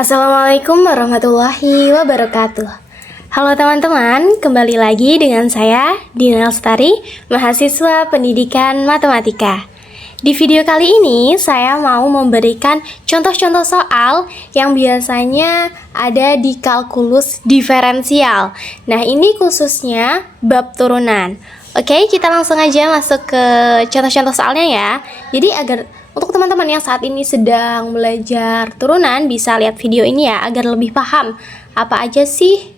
Assalamualaikum warahmatullahi wabarakatuh. Halo teman-teman, kembali lagi dengan saya Dina Lestari, mahasiswa pendidikan matematika. Di video kali ini saya mau memberikan contoh-contoh soal yang biasanya ada di kalkulus diferensial. Nah, ini khususnya bab turunan. Oke, kita langsung aja masuk ke contoh-contoh soalnya ya. Jadi untuk teman-teman yang saat ini sedang belajar turunan bisa lihat video ini ya agar lebih paham apa aja sih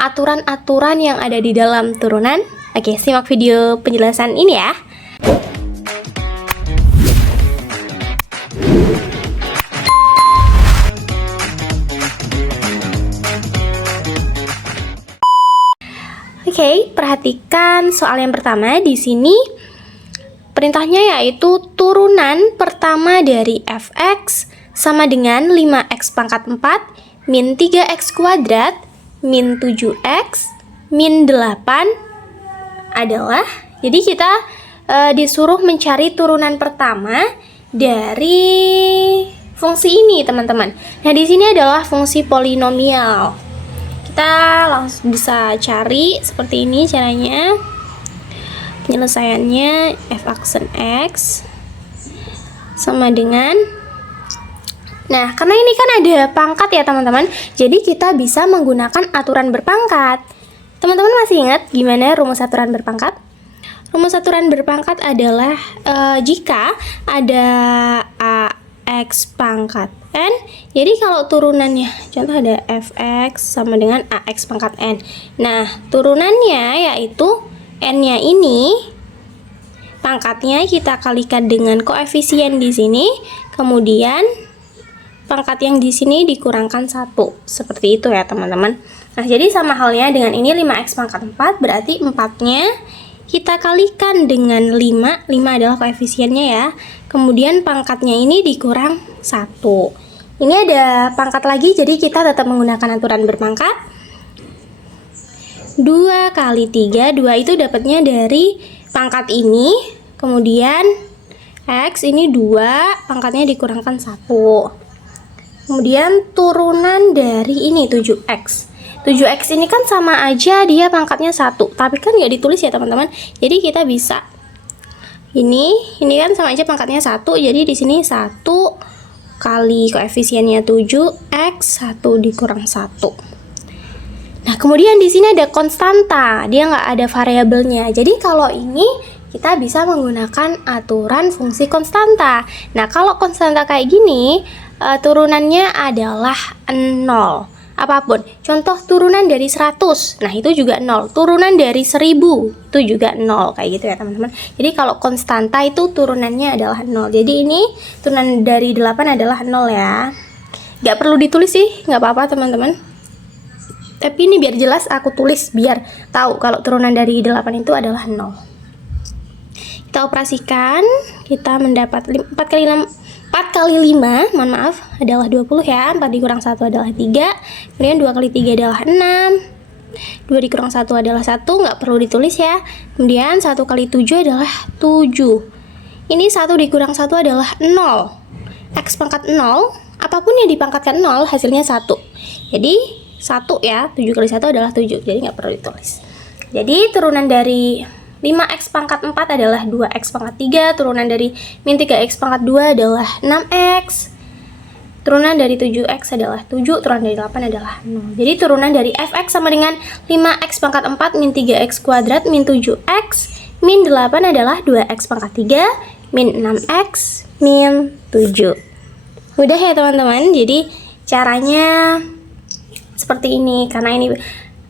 aturan-aturan yang ada di dalam turunan. Oke, simak video penjelasan ini ya. Oke, perhatikan soal yang pertama di sini. Perintahnya yaitu turunan pertama dari fx sama dengan 5x pangkat 4 min 3x kuadrat min 7x min 8 adalah, jadi kita disuruh mencari turunan pertama dari fungsi ini, teman-teman. Nah, di sini adalah fungsi polinomial. Kita langsung bisa cari seperti ini caranya. Penyelesaiannya f aksen x sama dengan, nah karena ini kan ada pangkat ya teman-teman, jadi kita bisa menggunakan aturan berpangkat. Teman-teman masih ingat gimana rumus aturan berpangkat? Rumus aturan berpangkat adalah jika ada ax pangkat n, jadi kalau turunannya, contoh ada fx sama dengan ax pangkat n. Nah, turunannya yaitu n-nya ini, pangkatnya kita kalikan dengan koefisien di sini, kemudian pangkat yang di sini dikurangkan 1. Seperti itu ya, teman-teman. Nah, jadi sama halnya dengan ini 5x pangkat 4, berarti 4-nya kita kalikan dengan 5. 5 adalah koefisiennya ya. Kemudian pangkatnya ini dikurang 1. Ini ada pangkat lagi, jadi kita tetap menggunakan aturan berpangkat. 2 kali 3, 2 itu dapatnya dari pangkat ini, kemudian x ini 2, pangkatnya dikurangkan 1. Kemudian turunan dari ini 7x. 7x ini kan sama aja dia pangkatnya 1, tapi kan nggak ditulis ya teman-teman. Jadi kita bisa ini kan sama aja pangkatnya 1, jadi di sini 1 kali koefisiennya 7x, 1 dikurang 1. Nah, kemudian di sini ada konstanta, dia nggak ada variabelnya. Jadi kalau ini kita bisa menggunakan aturan fungsi konstanta. Nah, kalau konstanta kayak gini, turunannya adalah 0. Apapun. Contoh turunan dari 100, nah itu juga 0. Turunan dari 1000, itu juga 0. Kayak gitu ya teman-teman. Jadi kalau konstanta itu turunannya adalah 0. Jadi ini turunan dari 8 adalah 0 ya. Nggak perlu ditulis sih, nggak apa-apa teman-teman. Tapi ini biar jelas aku tulis, biar tahu kalau turunan dari 8 itu adalah 0. Kita operasikan, kita mendapat 4 kali 5, mohon maaf, adalah 20 ya. 4 dikurang 1 adalah 3. Kemudian 2 kali 3 adalah 6. 2 dikurang 1 adalah 1, nggak perlu ditulis ya. Kemudian 1 kali 7 adalah 7. Ini 1 dikurang 1 adalah 0. X pangkat 0, apapun yang dipangkatkan 0, hasilnya 1. Jadi 1 ya, 7 kali 1 adalah 7, jadi nggak perlu ditulis. Jadi turunan dari 5x pangkat 4 adalah 2x pangkat 3, turunan dari min 3x pangkat 2 adalah 6x, turunan dari 7x adalah 7, turunan dari 8 adalah 0. Jadi turunan dari fx sama dengan 5x pangkat 4 min 3x kuadrat min 7x min 8 adalah 2x pangkat 3 min 6x min 7. Mudah ya teman-teman, jadi caranya seperti ini. Karena ini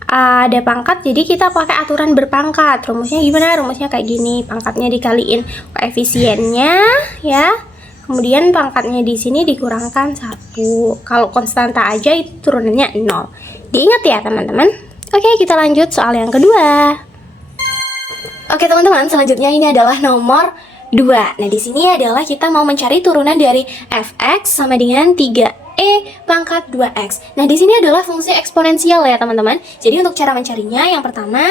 ada pangkat, jadi kita pakai aturan berpangkat. Rumusnya gimana? Rumusnya kayak gini, pangkatnya dikaliin koefisiennya ya, kemudian pangkatnya di sini dikurangkan 1. Kalau konstanta aja itu turunannya 0. Diingat ya teman-teman. Oke, kita lanjut soal yang kedua. Oke teman-teman, selanjutnya ini adalah nomor 2. Nah, di sini adalah kita mau mencari turunan dari fx sama dengan 3 pangkat 2x. Nah, di sini adalah fungsi eksponensial ya, teman-teman. Jadi untuk cara mencarinya, yang pertama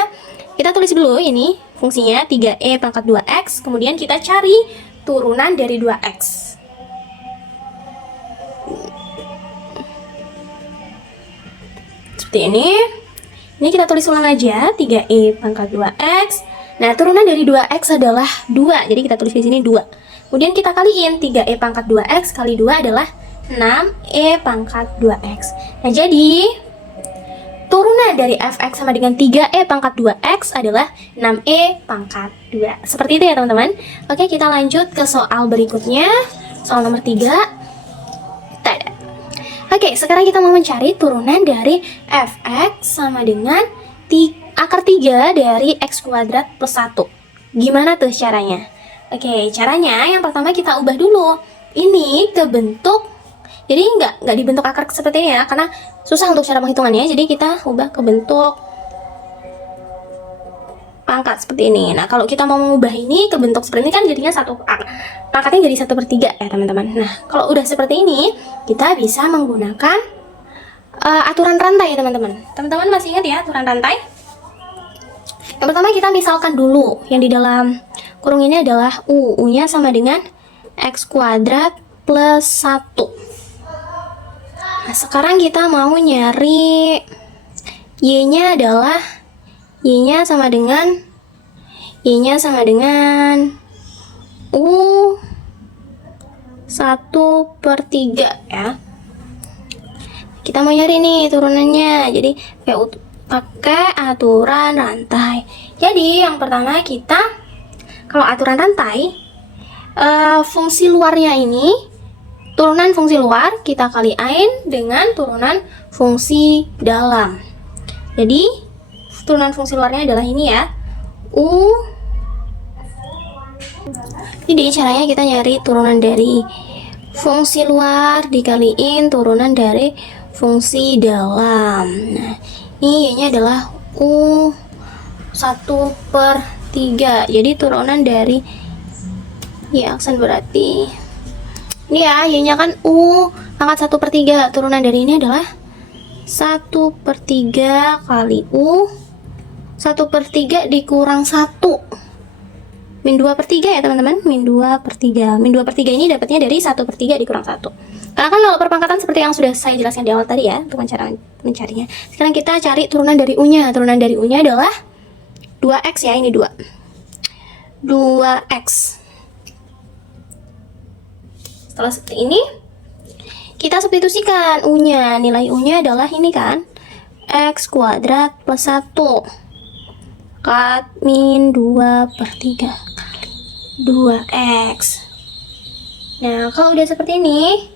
kita tulis dulu ini fungsinya 3e pangkat 2x, kemudian kita cari turunan dari 2x. seperti ini. Ini kita tulis ulang aja, 3e pangkat 2x. Nah, turunan dari 2x adalah 2. Jadi kita tulis di sini 2. Kemudian kita kaliin, 3e pangkat 2x kali 2 adalah 6e pangkat 2x. Nah, jadi turunan dari fx sama dengan 3e pangkat 2x adalah 6e pangkat 2. Seperti itu ya teman-teman. Oke, kita lanjut ke soal berikutnya. Soal nomor 3. Tada. Oke, sekarang kita mau mencari turunan dari fx sama dengan akar 3 dari x kuadrat plus 1. Gimana tuh caranya? Oke, caranya yang pertama kita ubah dulu. Ini ke bentuk, jadi nggak dibentuk akar seperti ini ya, karena susah untuk cara penghitungannya. Jadi kita ubah ke bentuk pangkat seperti ini. Nah, kalau kita mau mengubah ini ke bentuk seperti ini kan jadinya pangkatnya jadi 1/3 ya teman-teman. Nah, kalau udah seperti ini, kita bisa menggunakan aturan rantai ya teman-teman. Teman-teman masih ingat ya aturan rantai? Yang pertama kita misalkan dulu, yang di dalam kurung ini adalah U-nya sama dengan x kuadrat plus 1. Nah, sekarang kita mau nyari y-nya adalah y-nya sama dengan U 1/3 ya. Kita mau nyari nih turunannya, jadi pakai aturan rantai. Jadi yang pertama kita, kalau aturan rantai, fungsi luarnya ini, turunan fungsi luar kita kaliin dengan turunan fungsi dalam. Jadi turunan fungsi luarnya adalah ini ya, U. Jadi caranya kita nyari turunan dari fungsi luar dikaliin turunan dari fungsi dalam. Nah, ini y-nya adalah U 1/3. Jadi turunan dari y aksen berarti ini ya, y-nya kan U pangkat 1/3. Turunan dari ini adalah 1/3 kali U 1/3 dikurang 1 min 2/3 ya teman-teman. Min 2/3 ini dapatnya dari 1/3 dikurang 1. Karena kan kalau perpangkatan seperti yang sudah saya jelaskan di awal tadi ya, untuk cara mencarinya. Sekarang kita cari turunan dari U-nya. Turunan dari U-nya adalah 2x ya, ini 2x. Setelah seperti ini, kita substitusikan U-nya. Nilai U-nya adalah ini kan, x kuadrat plus 1 min 2/3 kali 2x. Nah, kalau udah seperti ini,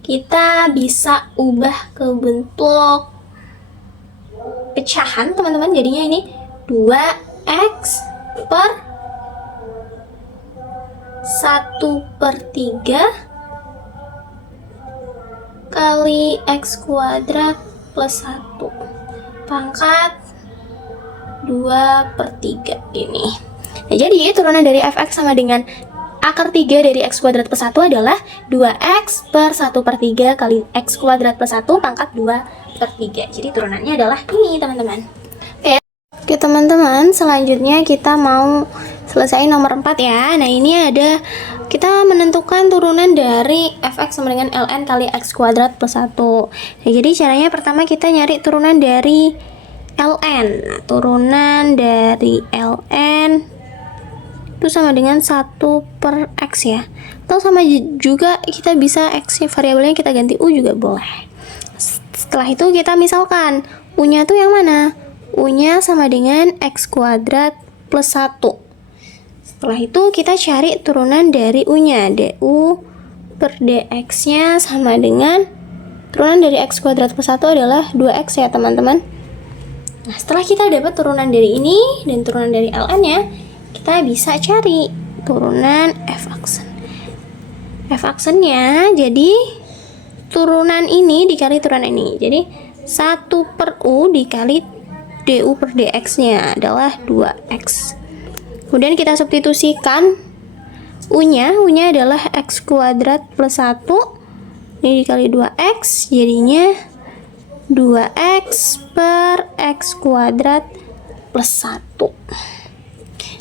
kita bisa ubah ke bentuk pecahan teman-teman. Jadinya ini 2x per 1/3 kali x kuadrat plus 1 pangkat 2/3 ini. Nah, jadi turunan dari fx sama dengan akar 3 dari x kuadrat plus 1 adalah 2x per 1/3 kali x kuadrat plus 1 pangkat 2/3. Jadi turunannya adalah ini teman-teman. Oke teman-teman, selanjutnya kita mau selesai nomor 4 ya. Nah, ini ada kita menentukan turunan dari fx sama dengan ln kali x kuadrat plus 1. Nah, jadi caranya pertama kita nyari turunan dari ln. Nah, turunan dari ln itu sama dengan 1/x ya. Atau sama juga kita bisa x variabelnya kita ganti u juga boleh. Setelah itu kita misalkan u-nya tuh yang mana? U-nya sama dengan x kuadrat plus 1. Setelah itu kita cari turunan dari u-nya. du per dx-nya sama dengan turunan dari x kuadrat plus 1 adalah 2x ya teman-teman. Nah, setelah kita dapat turunan dari ini dan turunan dari ln-nya, kita bisa cari turunan f aksen. F aksennya jadi turunan ini dikali turunan ini. Jadi 1/u dikali du per dx-nya adalah 2x. Kemudian kita substitusikan u-nya adalah x kuadrat plus 1. Ini dikali 2x, jadinya 2x per x kuadrat plus 1.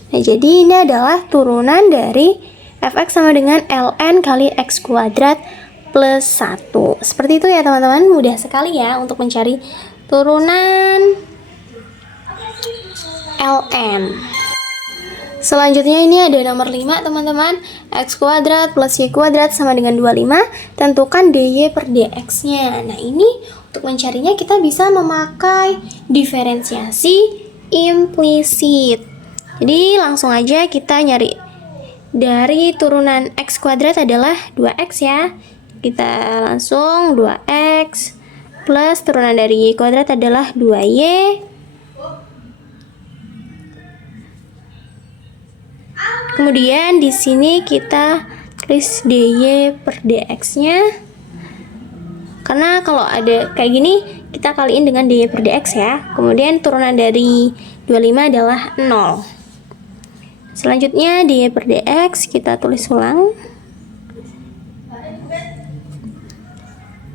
Nah, jadi ini adalah turunan dari fx sama dengan ln kali x kuadrat plus 1. Seperti itu ya teman-teman, mudah sekali ya untuk mencari turunan ln. Selanjutnya ini ada nomor 5 teman-teman. X kuadrat plus Y kuadrat sama dengan 25. Tentukan dy per dx nya. Nah ini untuk mencarinya kita bisa memakai diferensiasi implisit. Jadi langsung aja kita nyari dari turunan X kuadrat adalah 2X ya. Kita langsung 2X plus turunan dari Y kuadrat adalah 2Y. Kemudian di sini kita tulis dy per dx-nya. Karena kalau ada kayak gini, kita kaliin dengan dy per dx ya. Kemudian turunan dari 25 adalah 0. Selanjutnya dy per dx kita tulis ulang.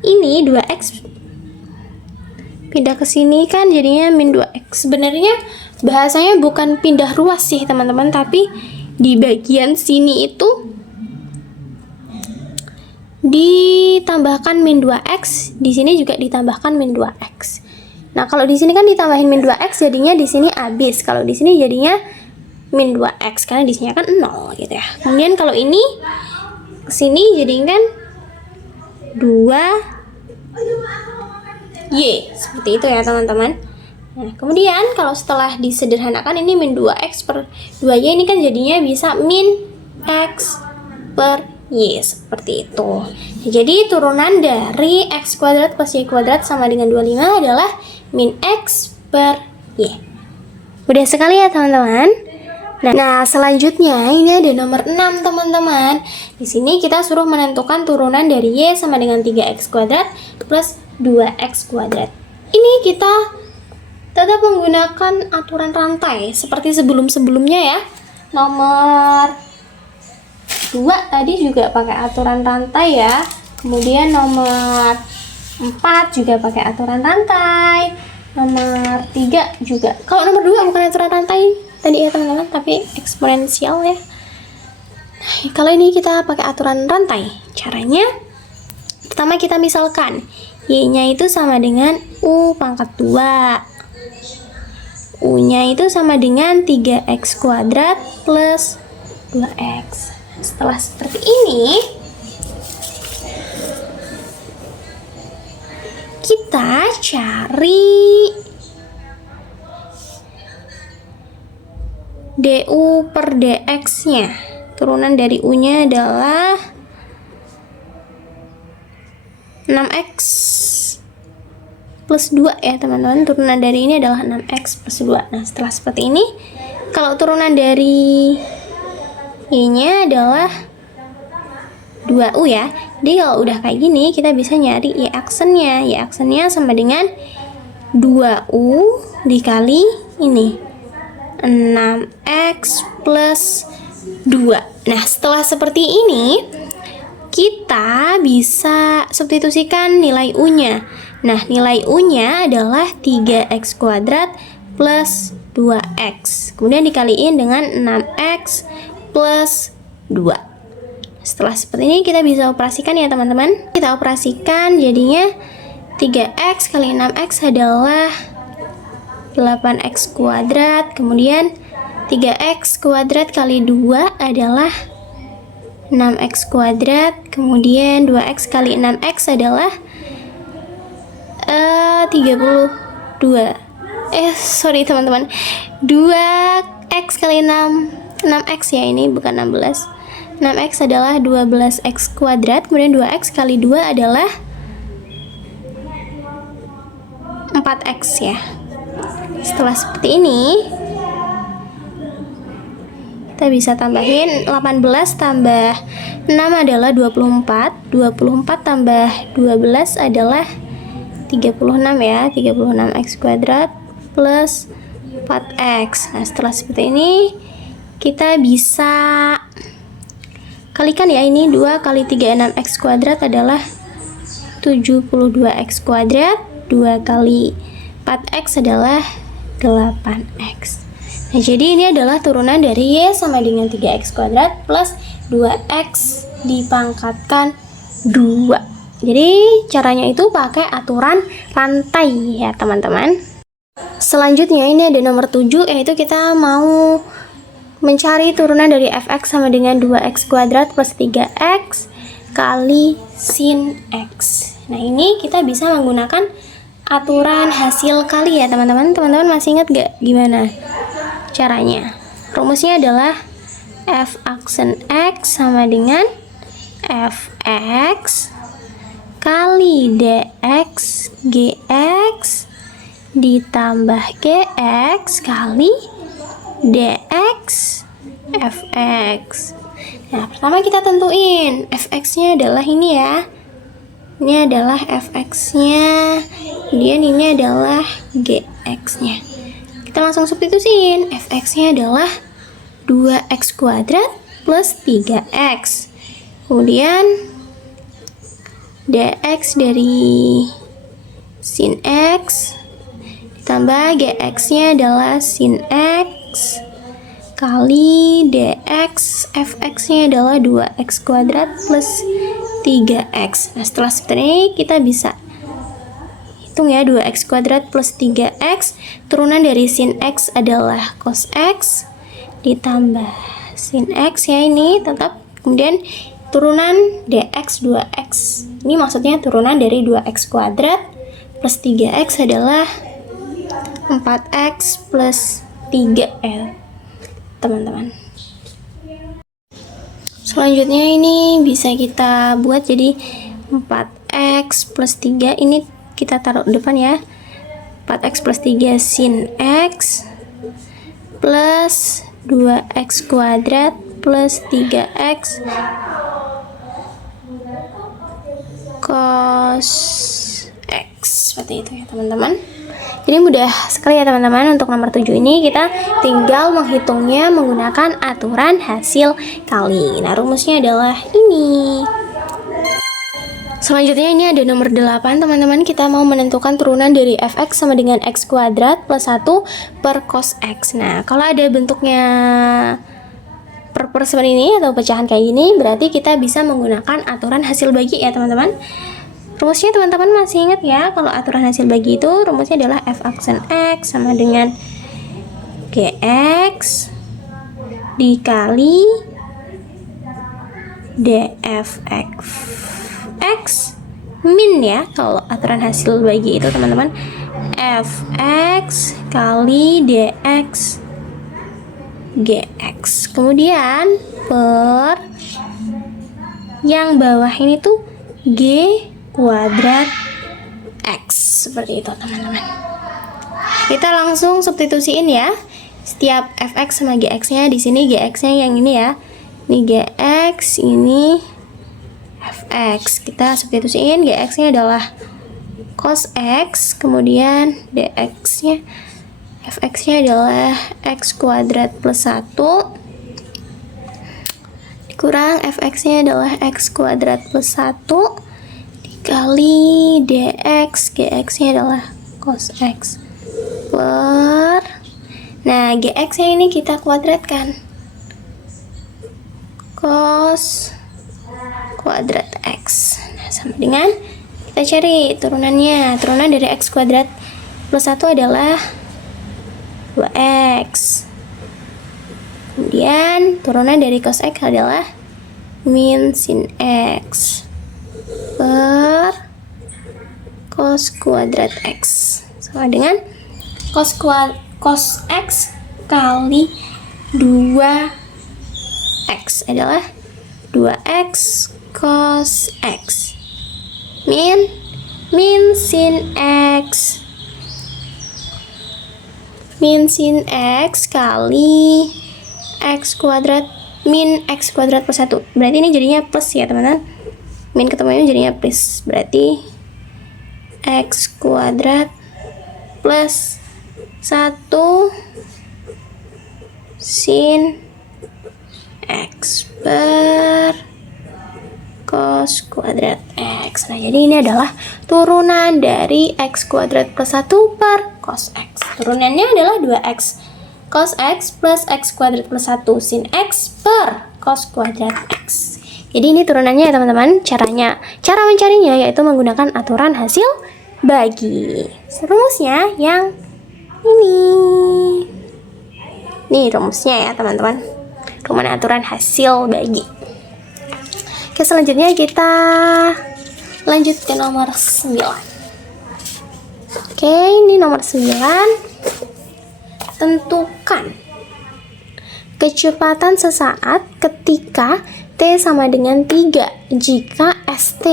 Ini 2x pindah ke sini kan jadinya min 2x. Sebenarnya bahasanya bukan pindah ruas sih teman-teman, tapi di bagian sini itu ditambahkan min 2x, di sini juga ditambahkan min 2x. Nah, kalau di sini kan ditambahin min 2x jadinya di sini habis. Kalau di sini jadinya min 2x karena di sini kan 0 gitu ya. Kemudian kalau ini ke sini jadikan 2y. Seperti itu ya, teman-teman. Nah, kemudian kalau setelah disederhanakan ini min 2x per 2y ini kan jadinya bisa min x per y, seperti itu. Nah, jadi turunan dari x kuadrat plus y kuadrat sama dengan 25 adalah min x per y. Udah sekali ya teman-teman. Nah, selanjutnya ini ada nomor 6 teman-teman. Di sini kita suruh menentukan turunan dari y sama dengan 3x kuadrat plus 2x kuadrat. Ini kita tetap menggunakan aturan rantai seperti sebelum-sebelumnya ya. Nomor 2 tadi juga pakai aturan rantai ya. Kemudian nomor 4 juga pakai aturan rantai. Nomor 3 juga. Kalau nomor 2 bukan aturan rantai tadi ya teman-teman, tapi eksponensial ya. Nah, kalau ini kita pakai aturan rantai. Caranya pertama kita misalkan y-nya itu sama dengan u pangkat 2. U-nya itu sama dengan 3x kuadrat plus 2x. Setelah seperti ini, kita cari du per dx-nya. Turunan dari u-nya adalah 6x plus 2 ya teman-teman. Turunan dari ini adalah 6x plus 2. Nah, setelah seperti ini, kalau turunan dari y-nya adalah 2u ya. Jadi kalau udah kayak gini, kita bisa nyari y aksennya. Y aksennya sama dengan 2u dikali ini 6x plus 2. Nah, setelah seperti ini, kita bisa substitusikan nilai u-nya. Nah, nilai u-nya adalah 3x kuadrat plus 2x. Kemudian dikaliin dengan 6x plus 2. Setelah seperti ini kita bisa operasikan ya teman-teman. Kita operasikan jadinya 3x kali 6x adalah 8x kuadrat. Kemudian 3x kuadrat kali 2 adalah 6x kuadrat. Kemudian 2x kali 6x adalah 32. Sorry teman-teman. 2x kali 6x ya, ini bukan 16. 6x adalah 12x kuadrat. Kemudian 2x kali 2 adalah 4x ya. Setelah seperti ini, kita bisa tambahin 18 tambah 6 adalah 24. 24 tambah 12 adalah 36 ya. 36x kuadrat plus 4x. Nah, setelah seperti ini kita bisa kalikan ya, ini 2 kali 36x kuadrat adalah 72x kuadrat. 2 kali 4x adalah 8x. Nah, jadi ini adalah turunan dari y sama dengan 3x kuadrat plus 2x dipangkatkan 2. Jadi caranya itu pakai aturan rantai ya teman-teman. Selanjutnya ini ada nomor 7, yaitu kita mau mencari turunan dari fx sama dengan 2x kuadrat plus 3x kali sin x. Nah ini kita bisa menggunakan aturan hasil kali ya teman-teman. Teman-teman masih ingat gak gimana caranya? Rumusnya adalah f aksen x sama dengan fx kali dx gx ditambah gx kali dx fx. Nah, pertama kita tentuin fx-nya adalah ini ya. Ini adalah fx-nya, kemudian ini adalah gx-nya. Kita langsung substitusiin. Fx-nya adalah 2x kuadrat plus 3x. Kemudian dx dari sin x ditambah gx-nya adalah sin x kali dx fx-nya adalah 2x kuadrat plus 3x. Nah, setelah seperti ini kita bisa hitung ya, 2x kuadrat plus 3x, turunan dari sin x adalah cos x ditambah sin x ya, ini tetap, kemudian turunan dx 2x. Ini maksudnya turunan dari 2x kuadrat plus 3x adalah 4x plus 3 teman-teman. Selanjutnya ini bisa kita buat jadi 4x plus 3, ini kita taruh depan ya. 4x plus 3 sin x plus 2x kuadrat plus 3x cos x. Seperti itu ya teman-teman. Jadi mudah sekali ya teman-teman. Untuk nomor 7 ini kita tinggal menghitungnya menggunakan aturan hasil kali. Nah, rumusnya adalah ini. Selanjutnya ini ada nomor 8 teman-teman. Kita mau menentukan turunan dari fx sama dengan x kuadrat plus 1 per cos x. Nah, kalau ada bentuknya per seperti ini atau pecahan kayak gini, berarti kita bisa menggunakan aturan hasil bagi ya teman-teman. Rumusnya teman-teman masih ingat ya, kalau aturan hasil bagi itu rumusnya adalah f aksen x sama dengan gx dikali dfx min ya, kalau aturan hasil bagi itu teman-teman fx kali dx gx, kemudian per yang bawah ini tuh g kuadrat x, seperti itu teman-teman. Kita langsung substitusiin ya. Setiap fx sama gx-nya, di sini gx-nya yang ini ya. Ini gx, ini fx. Kita substitusiin, gx-nya adalah cos x, kemudian dx-nya fx-nya adalah x kuadrat plus 1 dikurang fx-nya adalah x kuadrat plus 1 kali dx, gx-nya adalah cos x per, nah gx-nya ini kita kuadratkan, cos kuadrat x. Nah, sama dengan kita cari turunannya. Turunan dari x kuadrat plus 1 adalah 2x. Kemudian turunan dari cos x adalah min sin x per cos kuadrat x, sama dengan cos x kali 2x adalah 2x cos x min sin x kali x kuadrat min x kuadrat plus 1. Berarti ini jadinya plus ya teman-teman. Min ketemunya jadinya plus, berarti x kuadrat plus 1 sin x per cos kuadrat x. Nah, jadi ini adalah turunan dari x kuadrat plus 1 per cos x. Turunannya adalah 2x cos x plus x kuadrat plus 1 sin x per cos kuadrat x. Jadi ini turunannya ya teman-teman. Cara mencarinya yaitu menggunakan aturan hasil bagi. Rumusnya yang ini. Nih rumusnya ya teman-teman. Rumus aturan hasil bagi. Oke, selanjutnya kita lanjut ke nomor 9. Oke, ini nomor 9. Tentukan kecepatan sesaat ketika T sama dengan 3 jika ST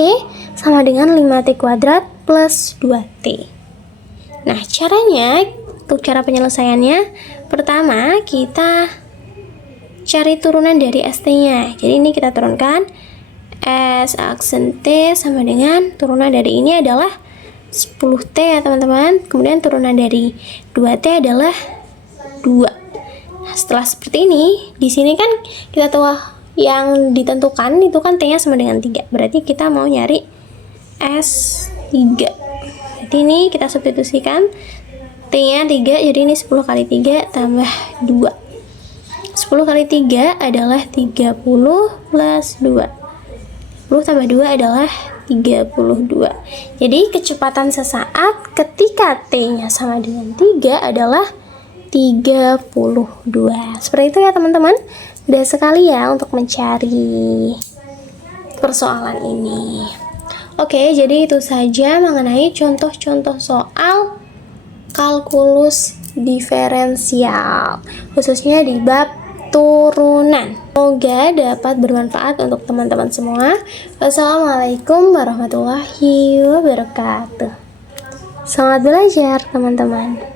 sama dengan 5T kuadrat plus 2T. Nah, caranya, untuk cara penyelesaiannya, pertama kita cari turunan dari ST-nya. Jadi ini kita turunkan S aksen T sama dengan turunan dari ini adalah 10T ya teman-teman. Kemudian turunan dari 2T adalah 2. Nah, setelah seperti ini, di sini kan kita tahu yang ditentukan itu kan T-nya sama dengan 3. Berarti kita mau nyari S3. Jadi ini kita substitusikan T-nya 3, jadi ini 10 kali 3 tambah 2. 10 kali 3 adalah 30 plus 2. 10 tambah 2 adalah 32. Jadi kecepatan sesaat ketika T-nya sama dengan 3 adalah 32. Seperti itu ya teman-teman. Mudah sekali ya untuk mencari persoalan ini. Oke, jadi itu saja mengenai contoh-contoh soal kalkulus diferensial, khususnya di bab turunan. Semoga dapat bermanfaat untuk teman-teman semua. Wassalamualaikum warahmatullahi wabarakatuh. Selamat belajar teman-teman.